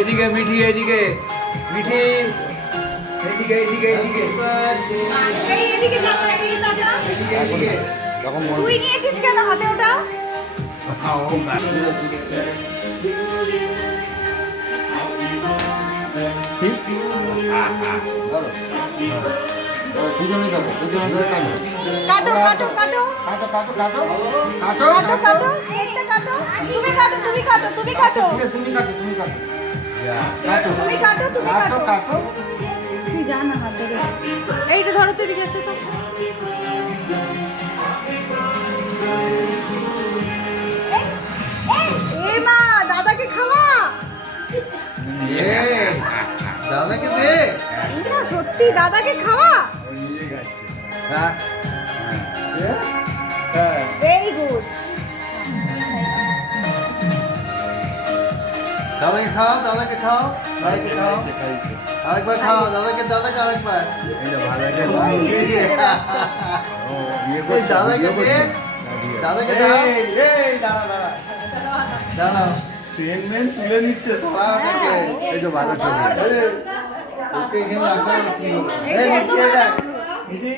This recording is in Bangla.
এইদিকে মিঠি, এইদিকে মিঠি, এইদিকে এইদিকে এইদিকে এই এদিকে দাদা, এদিকে দাদা। এইদিকে এইদিকে যখন মন তুই নিয়েছিস কেন হাতে ওটা? দুজনে যাবো, দুজনে কাটো কাটো কাটো কাটো কাটো কাটো কাটো কাটো কাটো কেকটা কাটো। তুমি কাটো, তুমি কাটো, তুমি কাটো, তুমি কাটো, তুমি কাটো কাটো তুমি কাটো, তুমি কাটো কাটো। কাটো তুই যা না হাত ধরে। এইটা ধরো তো, এদিকে এসো তো। এই মা, দাদাকে খাওয়া। দাদাকে দে না সত্যি দাদাকে খাওয়া। হ্যাঁ ভেরি গুড। দাদাকে খাও, দাদাকে খাও, দাদাকে খাও, আরেকবার খাও, দাদাকে দাদাকে আরেকবার দাদাকে দে, দাদাকে দাও, এই দাঁড়া দাঁড়া দাঁড়াও, ট্রেন মেন তুলে নিচ্ছে সবাইকে। এই তো ভালো ছবি। এখানে আসা এই যে এত ভালো।